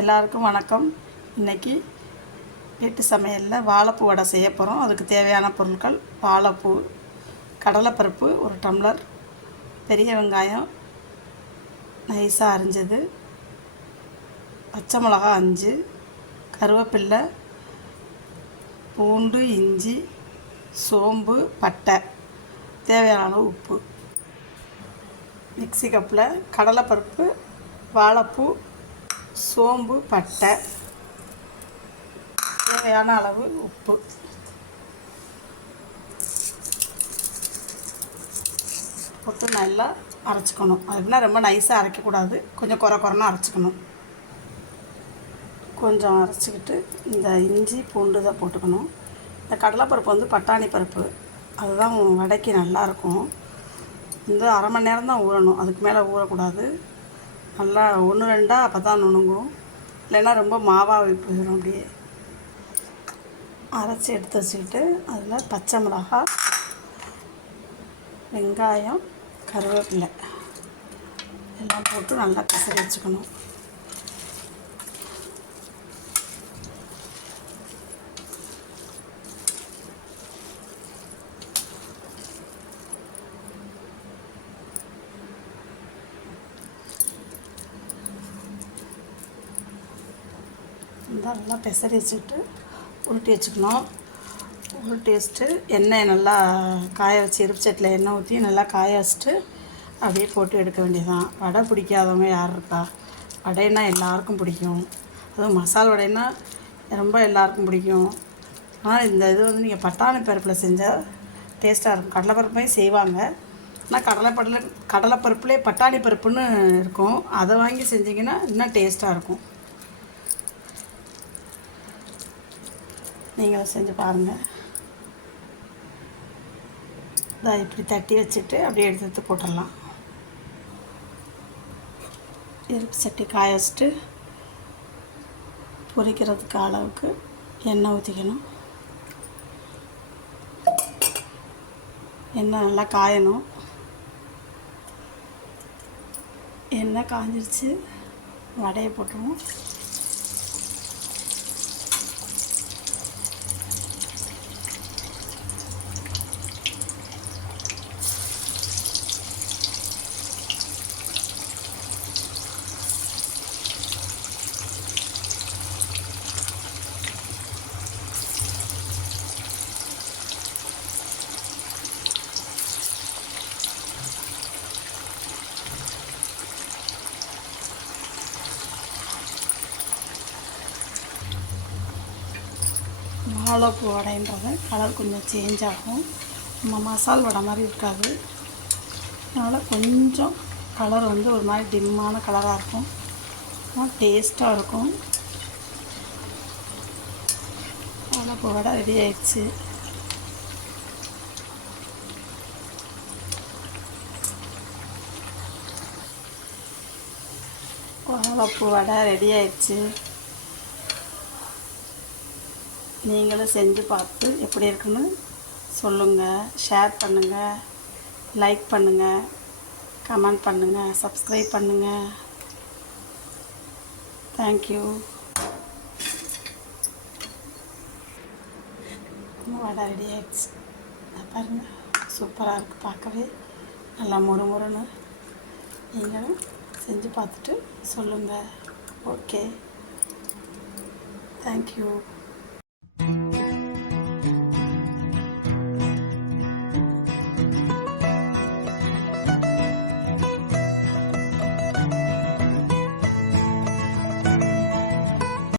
எல்லாருக்கும் வணக்கம். இன்றைக்கி வீட்டு சமையலில் வாழைப்பூ வடை செய்ய போகிறோம். அதுக்கு தேவையான பொருட்கள்: வாழைப்பூ, கடலைப்பருப்பு 1 டம்ளர், பெரிய வெங்காயம் நைஸாக அரிஞ்சது, பச்சை மிளகா 5, கருவேப்பில்லை, பூண்டு, இஞ்சி, சோம்பு, பட்டை, தேவையான அளவு உப்பு. மிக்ஸி கப்பில் கடலைப்பருப்பு, வாழைப்பூ, சோம்பு, பட்டை, தேவையான அளவு உப்பு போட்டு நல்லா அரைச்சிக்கணும். அதுக்குன்னா ரொம்ப நைஸாக அரைக்கக்கூடாது, கொஞ்சம் குறைன்னு அரைச்சிக்கணும். கொஞ்சம் அரைச்சிக்கிட்டு இந்த இஞ்சி பூண்டு தான் போட்டுக்கணும். இந்த கடலைப்பருப்பு வந்து பட்டாணி பருப்பு, அதுதான் வடைக்கு நல்லாயிருக்கும். இந்த அரை மணி நேரம் தான் ஊறணும், அதுக்கு மேலே ஊறக்கூடாது. நல்லா 1-2 அப்போ தான் நுணுங்கும், இல்லைன்னா ரொம்ப மாவாக போயிடும். அப்படியே அரைச்சி எடுத்து வச்சுக்கிட்டு அதில் பச்சை மிளகாய், வெங்காயம், கருவேப்பிலை எல்லாம் போட்டு நல்லா பிசறி வச்சுக்கணும். நல்லா பெசரி வச்சுக்கிட்டு உருட்டி வச்சுக்கணும். உருட்டி வச்சுட்டு எண்ணெயை நல்லா காய வச்சு, இருப்பு சட்டியில் எண்ணெய் ஊற்றி நல்லா காய வச்சுட்டு அப்படியே போட்டு எடுக்க வேண்டியதுதான். வடை பிடிக்காதவங்க யார் இருக்கா? வடைன்னா எல்லாருக்கும் பிடிக்கும். அதுவும் மசால் வடைன்னா ரொம்ப எல்லாருக்கும் பிடிக்கும். ஆனால் இந்த இது வந்து நீங்கள் பட்டாணி பருப்பில் செஞ்சால் டேஸ்ட்டாக இருக்கும். கடலைப்பருப்பையும் செய்வாங்க, ஆனால் கடலைப்பருப்புலேயே பட்டாணி பருப்புன்னு இருக்கும். அதை வாங்கி செஞ்சிங்கன்னா இன்னும் டேஸ்ட்டாக இருக்கும். நீங்களும் செஞ்சு பாருங்கள். இதை இப்படி தட்டி வச்சுட்டு அப்படியே எடுத்து போட்டுடலாம். இருப்பு சட்டி காய வச்சுட்டு பொரிக்கிறதுக்கு அளவுக்கு எண்ணெய் ஊற்றிக்கணும். எண்ணெய் நல்லா காயணும். எண்ணெய் காஞ்சிருச்சு, வடையை போட்டுருவோம். வாழைப்பூ வடைன்றது கலர் கொஞ்சம் சேஞ்ச் ஆகும், நம்ம மசால் வடை மாதிரி இருக்காது. அதனால் கொஞ்சம் கலர் வந்து ஒரு மாதிரி டிம்மான கலராக இருக்கும், டேஸ்ட்டாக இருக்கும். வாழைப்பூ வடை ரெடி ஆயிடுச்சு. வாழைப்பூ வடை ரெடி ஆயிடுச்சு. நீங்களும் செஞ்சு பார்த்து எப்படி இருக்குன்னு சொல்லுங்கள். ஷேர் பண்ணுங்கள், லைக் பண்ணுங்கள், கமெண்ட் பண்ணுங்கள், சப்ஸ்கிரைப் பண்ணுங்கள். தேங்க்யூ. வடை ரெடி ஆகிடுச்சு. பாருங்கள், சூப்பராக இருக்குது, பார்க்கவே நல்லா முறுமுறுன்னு. நீங்களும் செஞ்சு பார்த்துட்டு சொல்லுங்கள். Okay, thank you.